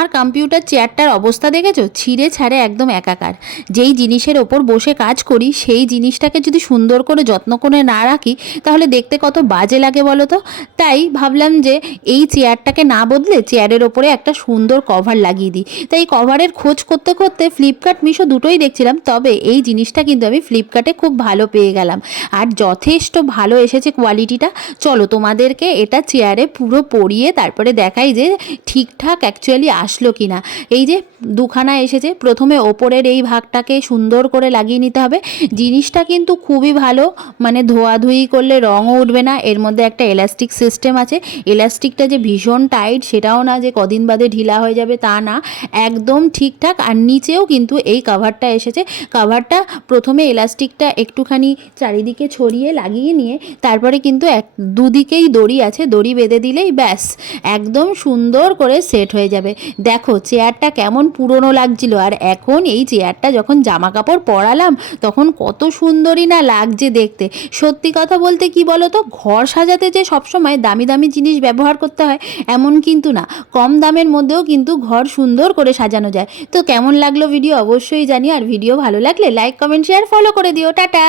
আমার কম্পিউটার চেয়ারটার অবস্থা দেখেছো, ছিঁড়ে ছাড়ে একদম একাকার। যেই জিনিসের ওপর বসে কাজ করি সেই জিনিসটাকে যদি সুন্দর করে যত্ন করে না রাখি তাহলে দেখতে কত বাজে লাগে বলো তো। তাই ভাবলাম যে এই চেয়ারটাকে না বদলে চেয়ারের ওপরে একটা সুন্দর কভার লাগিয়ে দিই। তাই কভারের খোঁজ করতে করতে ফ্লিপকার্ট মিশো দুটোই দেখছিলাম, তবে এই জিনিসটা কিন্তু আমি ফ্লিপকার্টে খুব ভালো পেয়ে গেলাম আর যথেষ্ট ভালো এসেছে কোয়ালিটিটা। চলো তোমাদেরকে এটা চেয়ারে পুরো পরিয়ে তারপরে দেখাই যে ঠিকঠাক অ্যাকচুয়ালি আসলো কি না। এই যে দুখানা এসেছে, প্রথমে ওপরের এই ভাগটাকে সুন্দর করে লাগিয়ে নিতে হবে। জিনিসটা কিন্তু খুবই ভালো, মানে ধোয়াধুয়ি করলে রঙও উঠবে না। এর মধ্যে একটা এলাস্টিক সিস্টেম আছে, এলাস্টিকটা যে ভীষণ টাইট সেটাও না যে কদিন বাদে ঢিলা হয়ে যাবে তা না, একদম ঠিকঠাক। আর নিচেও কিন্তু এই কাভারটা এসেছে। কাভারটা প্রথমে এলাস্টিকটা একটুখানি চারিদিকে ছড়িয়ে লাগিয়ে নিয়ে তারপরে কিন্তু দুদিকেই দড়ি আছে, দড়ি বেঁধে দিলেই ব্যাস একদম সুন্দর করে সেট হয়ে যাবে। দেখো চেয়ারটা কেমন পুরনো লাগছিল, আর এখন এই চেয়ারটা যখন জামা কাপড় পরালাম তখন কত সুন্দরই না লাগছে দেখতে। সত্যি কথা বলতে কি বলো তো, ঘর সাজাতে যে সবসময় দামি দামি জিনিস ব্যবহার করতে হয় এমন কিন্তু না, কম দামের মধ্যেও কিন্তু ঘর সুন্দর করে সাজানো যায়। তো কেমন লাগলো ভিডিও অবশ্যই জানিও, আর ভিডিও ভালো লাগলে লাইক কমেন্ট শেয়ার ফলো করে দিও। টাটা।